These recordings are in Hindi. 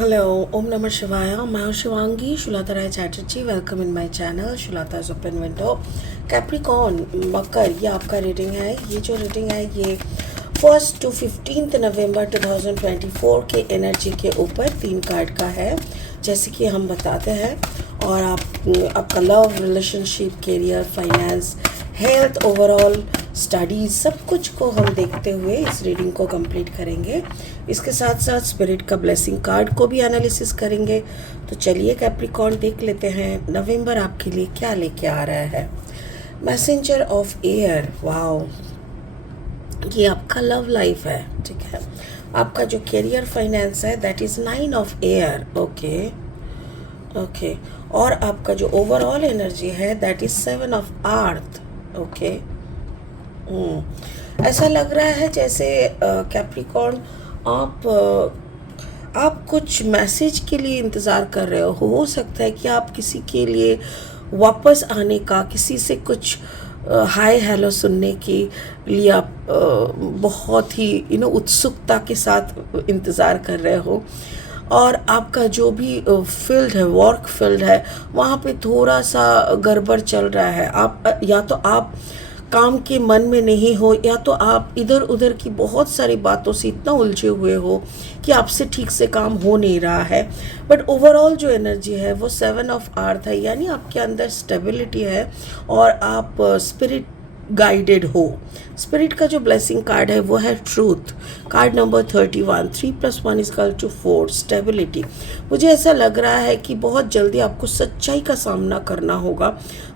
Hello, Om Namah Shivaya. मैं हूँ Shivangi Shulata Rai Chatterjee. Welcome in my channel Shulata's open window. Capricorn मकर, ये आपका रीडिंग है. ये जो रीडिंग है ये 1 to 15 नवंबर 2024 के एनर्जी के ऊपर 3 कार्ड का है, जैसे कि हम बताते हैं. और आपका love, relationship, career, finance, health, overall studies, सब कुछ को हम देखते हुए इस रीडिंग को कंप्लीट करेंगे. इसके साथ साथ स्पिरिट का ब्लेसिंग कार्ड को भी एनालिसिस करेंगे. तो चलिए कैप्रिकॉर्न देख लेते हैं नवंबर आपके लिए क्या लेके आ रहा है. Messenger of air. वाओ, ये आपका लव लाइफ है. ठीक है, आपका जो करियर फाइनेंस है that is 9 of air. Okay. और आपका जो ओवरऑल एनर्जी है that is 7 of earth. Okay. ऐसा लग रहा है जैसे कैप्रिकॉर्न आप कुछ मैसेज के लिए इंतज़ार कर रहे हो सकता है कि आप किसी के लिए वापस आने का, किसी से कुछ हाय हेलो सुनने के लिए आप बहुत ही उत्सुकता के साथ इंतज़ार कर रहे हो. और आपका जो भी फील्ड है, वर्क फील्ड है, वहाँ पे थोड़ा सा गड़बड़ चल रहा है. आप या तो आप काम के मन में नहीं हो, या तो आप इधर उधर की बहुत सारी बातों से इतना उलझे हुए हो कि आपसे ठीक से काम हो नहीं रहा है. बट ओवरऑल जो एनर्जी है वो 7 ऑफ अर्थ है, यानी आपके अंदर स्टेबिलिटी है और आप स्पिरिट गाइडेड हो. स्पिरिट का जो ब्लेसिंग कार्ड है वो है truth. Card number 31. 3+1 is equal to 4. Stability. मुझे ऐसा लग रहा है कि बहुत जल्दी आपको सच्चाई का सामना करना होगा.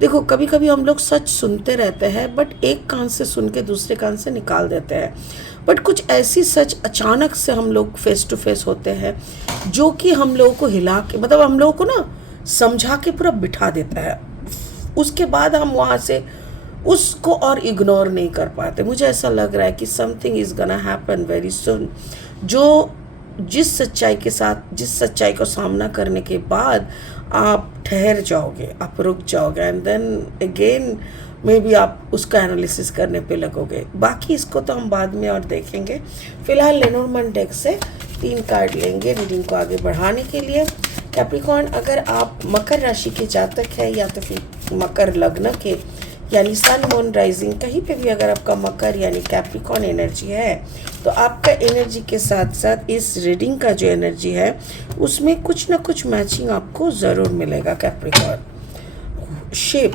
देखो, कभी कभी हम लोग सच सुनते रहते हैं बट एक कान से सुन के दूसरे कान से निकाल देते हैं. बट कुछ ऐसी सच अचानक से हम लोग फेस टू फेस होते हैं जो कि हम लोगों को हिला के, मतलब हम लोगों को ना समझा के पूरा बिठा देता है. उसके बाद हम वहाँ से उसको और इग्नोर नहीं कर पाते. मुझे ऐसा लग रहा है कि something is gonna happen very soon, जो जिस सच्चाई के साथ, जिस सच्चाई को सामना करने के बाद आप ठहर जाओगे, आप रुक जाओगे, and then again maybe आप उसका एनालिसिस करने पे लगोगे. बाकी इसको तो हम बाद में और देखेंगे. फिलहाल लेनोर्मन डेक से 3 कार्ड लेंगे रीडिंग को आगे बढ़ाने के लिए. कैप्रिकॉर्न, अगर आप मकर राशि के जातक है या तो फिर मकर लग्न के, यानी सन मून राइजिंग, कहीं पे भी अगर आपका मकर यानी कैप्रिकॉर्न एनर्जी है, तो आपका एनर्जी के साथ साथ इस रीडिंग का जो एनर्जी है उसमें कुछ ना कुछ मैचिंग आपको ज़रूर मिलेगा. Capricorn shape.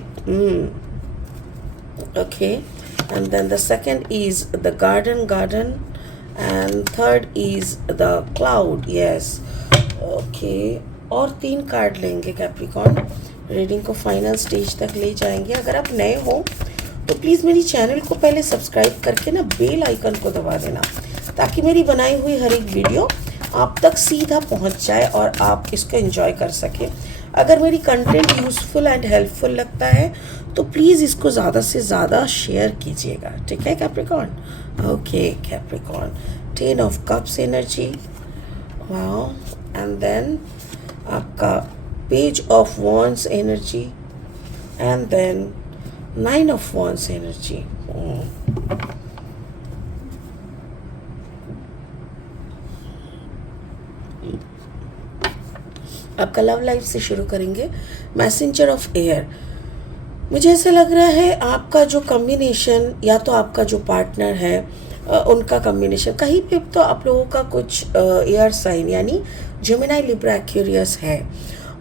Okay. And then the second is the garden and third is the cloud. Yes. Okay. और 3 कार्ड लेंगे कैप्रिकॉर्न, रीडिंग को फाइनल स्टेज तक ले जाएंगे. अगर आप नए हो तो प्लीज़ मेरी चैनल को पहले सब्सक्राइब करके ना बेल आइकन को दबा देना, ताकि मेरी बनाई हुई हर एक वीडियो आप तक सीधा पहुंच जाए और आप इसको एंजॉय कर सकें. अगर मेरी कंटेंट यूज़फुल एंड हेल्पफुल लगता है तो प्लीज़ इसको ज़्यादा से ज़्यादा शेयर कीजिएगा. ठीक है Capricorn. Okay Capricorn, 10 of cups energy. Wow. And then आपका Page of Wands energy and then 9 of Wands energy. आपका लव लाइफ से शुरू करेंगे. Messenger of air. मुझे ऐसा लग रहा है आपका जो कम्बिनेशन, या तो आपका जो पार्टनर है उनका कम्बिनेशन, कहीं पे तो आप लोगों का कुछ एयर साइन यानी जेमिनी, लिब्रा, एक्वेरियस है.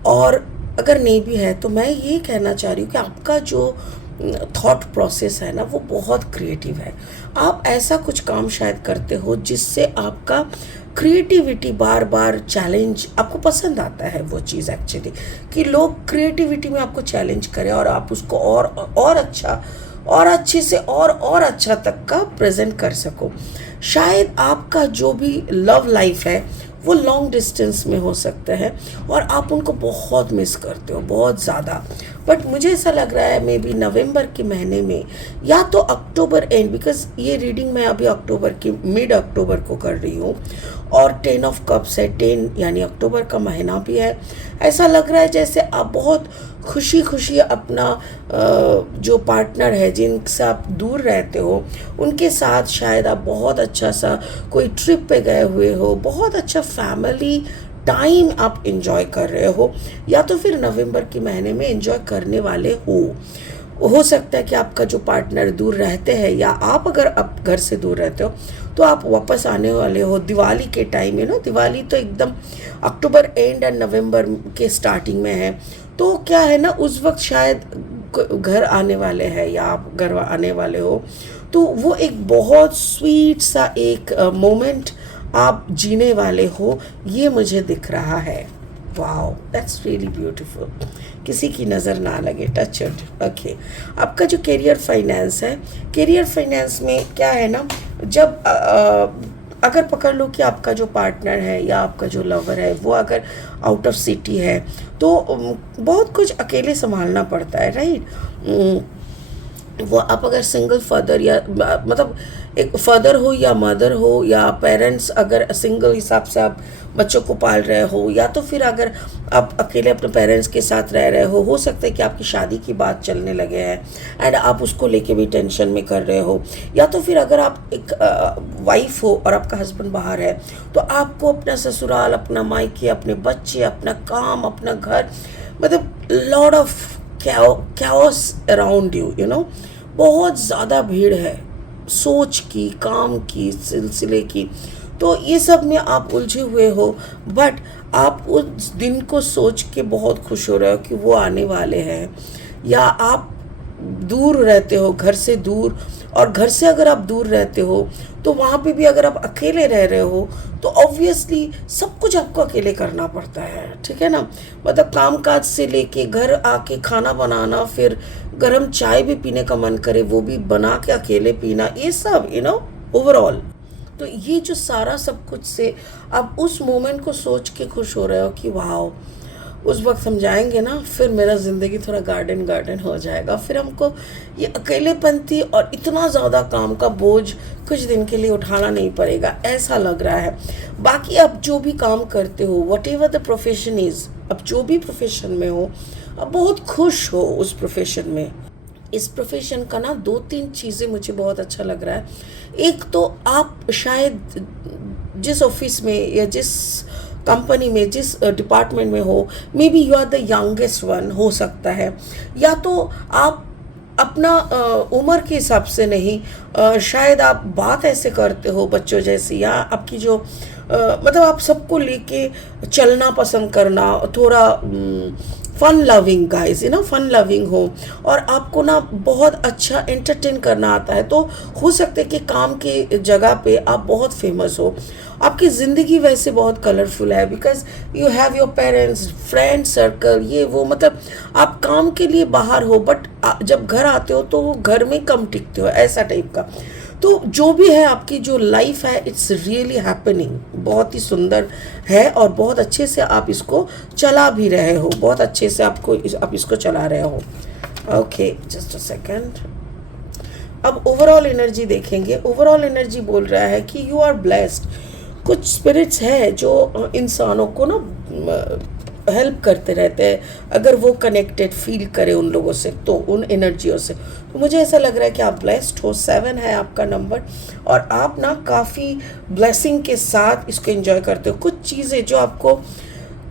और अगर नहीं भी है तो मैं ये कहना चाह रही हूँ कि आपका जो थॉट प्रोसेस है ना वो बहुत क्रिएटिव है. आप ऐसा कुछ काम शायद करते हो जिससे आपका क्रिएटिविटी बार बार चैलेंज, आपको पसंद आता है वो चीज़ एक्चुअली, कि लोग क्रिएटिविटी में आपको चैलेंज करें और आप उसको और अच्छा और अच्छे से और अच्छा तक का प्रेजेंट कर सको. शायद आपका जो भी लव लाइफ है वो लॉन्ग डिस्टेंस में हो सकता है और आप उनको बहुत मिस करते हो, बहुत ज़्यादा. बट मुझे ऐसा लग रहा है मे बी नवंबर के महीने में या तो अक्टूबर एंड, बिकॉज ये रीडिंग मैं अभी अक्टूबर की मिड अक्टूबर को कर रही हूँ और 10 ऑफ कप्स है. 10 यानी अक्टूबर का महीना भी है. ऐसा लग रहा है जैसे आप बहुत खुशी खुशी अपना जो पार्टनर है जिनसे आप दूर रहते हो उनके साथ शायद आप बहुत अच्छा सा कोई ट्रिप पे गए हुए हो, बहुत अच्छा फैमिली टाइम आप इंजॉय कर रहे हो, या तो फिर नवंबर के महीने में इंजॉय करने वाले हो सकता है कि आपका जो पार्टनर दूर रहते हैं, या आप अगर आप घर से दूर रहते हो तो आप वापस आने वाले हो दिवाली के टाइम में। दिवाली तो एकदम अक्टूबर एंड एंड नवंबर के स्टार्टिंग में है, तो क्या है ना, उस वक्त शायद घर आने वाले हैं या आप घर आने वाले हो, तो वो एक बहुत स्वीट सा एक मोमेंट आप जीने वाले हो, ये मुझे दिख रहा है। Wow, that's really beautiful. किसी की नज़र ना लगे, टच इट। ओके, आपका जो करियर फाइनेंस है, करियर फाइनेंस में क्या है ना, जब अगर पकड़ लो कि आपका जो पार्टनर है या आपका जो लवर है वो अगर आउट ऑफ सिटी है, तो बहुत कुछ अकेले संभालना पड़ता है, राइट। वो आप अगर सिंगल फादर या मतलब एक फादर हो या मदर हो या पेरेंट्स, अगर सिंगल हिसाब से आप बच्चों को पाल रहे हो, या तो फिर अगर आप अकेले अपने पेरेंट्स के साथ रह रहे हो सकता है कि आपकी शादी की बात चलने लगे हैं एंड आप उसको लेके भी टेंशन में कर रहे हो, या तो फिर अगर आप एक वाइफ हो और आपका हस्बैंड बाहर है, तो आपको अपना ससुराल, अपना मायके, अपने बच्चे, अपना काम, अपना घर, मतलब lot of chaos around you know, बहुत ज़्यादा भीड़ है सोच की, काम की, सिलसिले की, तो ये सब में आप उलझे हुए हो। बट आप उस दिन को सोच के बहुत खुश हो रहे हो कि वो आने वाले हैं, या आप दूर रहते हो घर से दूर, और घर से अगर आप दूर रहते हो तो वहाँ पे भी अगर आप अकेले रह रहे हो तो ऑब्वियसली सब कुछ आपको अकेले करना पड़ता है, ठीक है ना। मतलब काम काज से लेके घर आके खाना बनाना, फिर गर्म चाय भी पीने का मन करे वो भी बना के अकेले पीना, ये सब ओवरऑल। तो ये जो सारा सब कुछ से आप उस मोमेंट को सोच के खुश हो रहे हो कि वाह, उस वक्त हम जाएंगे ना, फिर मेरा ज़िंदगी थोड़ा गार्डन गार्डन हो जाएगा, फिर हमको ये अकेलेपंथी और इतना ज़्यादा काम का बोझ कुछ दिन के लिए उठाना नहीं पड़ेगा, ऐसा लग रहा है। बाकी आप जो भी काम करते हो, what ever the profession is, अब जो भी प्रोफेशन में हो, अब बहुत खुश हो उस प्रोफेशन में। इस प्रोफेशन का ना 2-3 चीज़ें मुझे बहुत अच्छा लग रहा है। एक तो आप शायद जिस ऑफिस में या जिस कंपनी में, जिस डिपार्टमेंट में हो, maybe you are the youngest one, हो सकता है, या तो आप अपना उम्र के हिसाब से नहीं, शायद आप बात ऐसे करते हो बच्चों जैसी, या आपकी जो मतलब आप सबको लेके चलना पसंद करना, थोड़ा fun loving guys, fun loving हो, और आपको ना बहुत अच्छा एंटरटेन करना आता है, तो हो सकता है कि काम के जगह पे आप बहुत फेमस हो। आपकी ज़िंदगी वैसे बहुत कलरफुल है, because you have your parents, friend circle, ये वो, मतलब आप काम के लिए बाहर हो, बट जब घर आते हो तो वो घर में कम टिकते हो, ऐसा टाइप का। तो जो भी है आपकी जो लाइफ है, इट्स रियली हैपनिंग, बहुत ही सुंदर है, और बहुत अच्छे से आप इसको चला भी रहे हो, बहुत अच्छे से आप इसको चला रहे हो। Okay, just a second. अब ओवरऑल एनर्जी देखेंगे। ओवरऑल एनर्जी बोल रहा है कि यू आर ब्लेस्ड। कुछ स्पिरिट्स है जो इंसानों को ना हेल्प करते रहते हैं, अगर वो कनेक्टेड फील करे उन लोगों से, तो उन एनर्जियों से। तो मुझे ऐसा लग रहा है कि आप ब्लेस्ड हो, 7 है आपका नंबर, और आप ना काफ़ी ब्लेसिंग के साथ इसको एंजॉय करते हो। कुछ चीज़ें जो आपको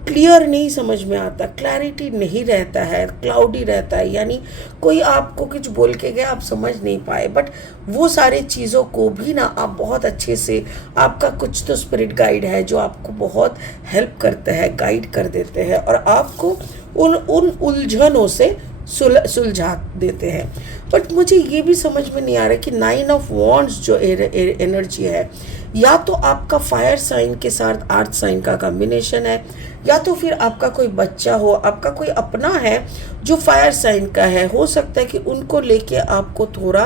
क्लियर नहीं समझ में आता, क्लैरिटी नहीं रहता है, क्लाउडी रहता है, यानी कोई आपको कुछ बोल के गया, आप समझ नहीं पाए, बट वो सारे चीज़ों को भी ना आप बहुत अच्छे से, आपका कुछ तो स्पिरिट गाइड है जो आपको बहुत हेल्प करते हैं, गाइड कर देते हैं, और आपको उन उलझनों से सुलझा देते हैं। बट मुझे ये भी समझ में नहीं आ रहा कि 9 ऑफ वॉन्ड्स जो एनर्जी है, या तो आपका फायर साइन के साथ अर्थ साइन का कॉम्बिनेशन है, या तो फिर आपका कोई बच्चा हो, आपका कोई अपना है जो फायर साइन का है। हो सकता है कि उनको लेके आपको थोड़ा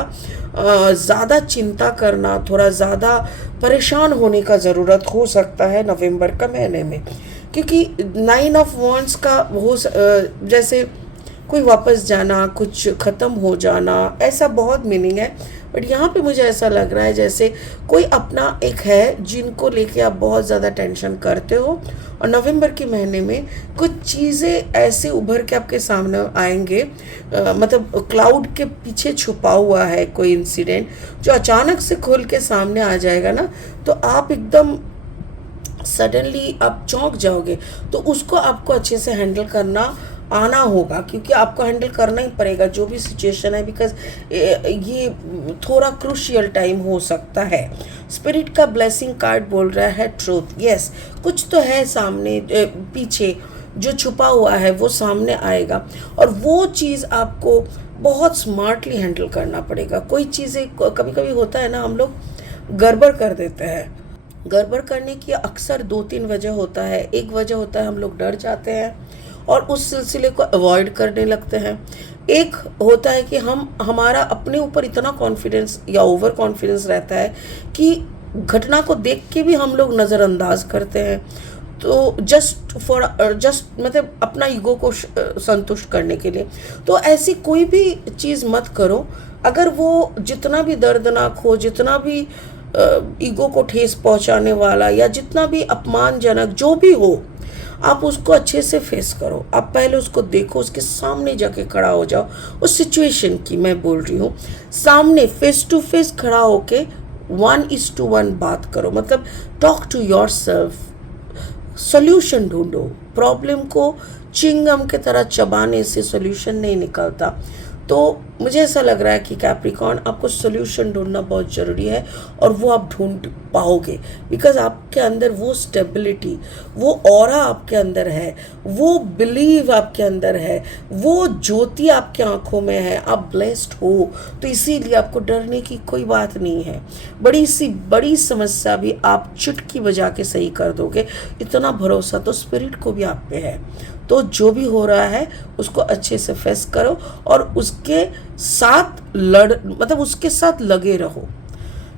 ज़्यादा चिंता करना, थोड़ा ज़्यादा परेशान होने का ज़रूरत हो सकता है नवंबर का महीने में, क्योंकि 9 ऑफ वॉन्ड्स का जैसे कोई वापस जाना, कुछ ख़त्म हो जाना, ऐसा बहुत मीनिंग है। बट यहाँ पे मुझे ऐसा लग रहा है जैसे कोई अपना एक है जिनको लेके आप बहुत ज़्यादा टेंशन करते हो, और नवंबर के महीने में कुछ चीज़ें ऐसे उभर के आपके सामने आएंगे, मतलब क्लाउड के पीछे छुपा हुआ है कोई इंसिडेंट जो अचानक से खोल के सामने आ जाएगा ना, तो आप एकदम सडनली आप चौंक जाओगे, तो उसको आपको अच्छे से हैंडल करना आना होगा, क्योंकि आपको हैंडल करना ही पड़ेगा जो भी सिचुएशन है, बिकॉज ये थोड़ा क्रूशियल टाइम हो सकता है। स्पिरिट का ब्लेसिंग कार्ड बोल रहा है ट्रूथ। यस, कुछ तो है सामने, पीछे जो छुपा हुआ है वो सामने आएगा, और वो चीज़ आपको बहुत स्मार्टली हैंडल करना पड़ेगा। कोई चीज़ें कभी कभी होता है ना, हम लोग गड़बड़ कर देते हैं। गड़बड़ करने की अक्सर 2-3 वजह होता है। एक वजह होता है हम लोग डर जाते हैं और उस सिलसिले को अवॉइड करने लगते हैं। एक होता है कि हमारा अपने ऊपर इतना कॉन्फिडेंस या ओवर कॉन्फिडेंस रहता है कि घटना को देख के भी हम लोग नज़रअंदाज करते हैं, तो जस्ट मतलब अपना ईगो को संतुष्ट करने के लिए। तो ऐसी कोई भी चीज़ मत करो। अगर वो जितना भी दर्दनाक हो, जितना भी ईगो को ठेस पहुंचाने वाला, या जितना भी अपमानजनक जो भी हो, आप उसको अच्छे से फेस करो। आप पहले उसको देखो, उसके सामने जाके खड़ा हो जाओ। उस सिचुएशन की मैं बोल रही हूँ, सामने फेस टू फेस खड़ा होके 1:1 बात करो, मतलब talk to yourself. Solution ढूंढो। प्रॉब्लम को चिंगम के तरह चबाने से सोल्यूशन नहीं निकलता। तो मुझे ऐसा लग रहा है कि कैप्रिकॉर्न, आपको सोल्यूशन ढूंढना बहुत ज़रूरी है, और वो आप ढूंढ पाओगे, बिकॉज आपके अंदर वो स्टेबिलिटी, वो ऑरा आपके अंदर है, वो बिलीव आपके अंदर है, वो ज्योति आपके आंखों में है। आप ब्लेस्ड हो, तो इसीलिए आपको डरने की कोई बात नहीं है। बड़ी सी बड़ी समस्या भी आप चुटकी बजा के सही कर दोगे, इतना भरोसा तो स्पिरिट को भी आप पे है। तो जो भी हो रहा है उसको अच्छे से फेस करो, और उसके साथ मतलब उसके साथ लगे रहो।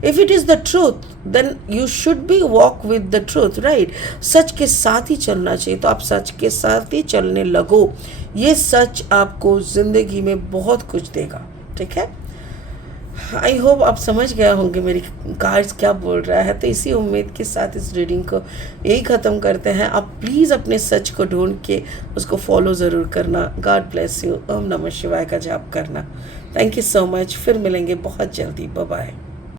If it is the truth, then you should be walk with the truth, right. सच के साथ ही चलना चाहिए, तो आप सच के साथ ही चलने लगो। ये सच आपको जिंदगी में बहुत कुछ देगा, ठीक है। आई होप आप समझ गया होंगे मेरी कार्ड्स क्या बोल रहा है। तो इसी उम्मीद के साथ इस रीडिंग को यही ख़त्म करते हैं। आप प्लीज़ अपने सच को ढूंढ के उसको फॉलो ज़रूर करना। God bless you. ओम नमः शिवाय का जाप करना। Thank you so much. फिर मिलेंगे बहुत जल्दी। Bye bye.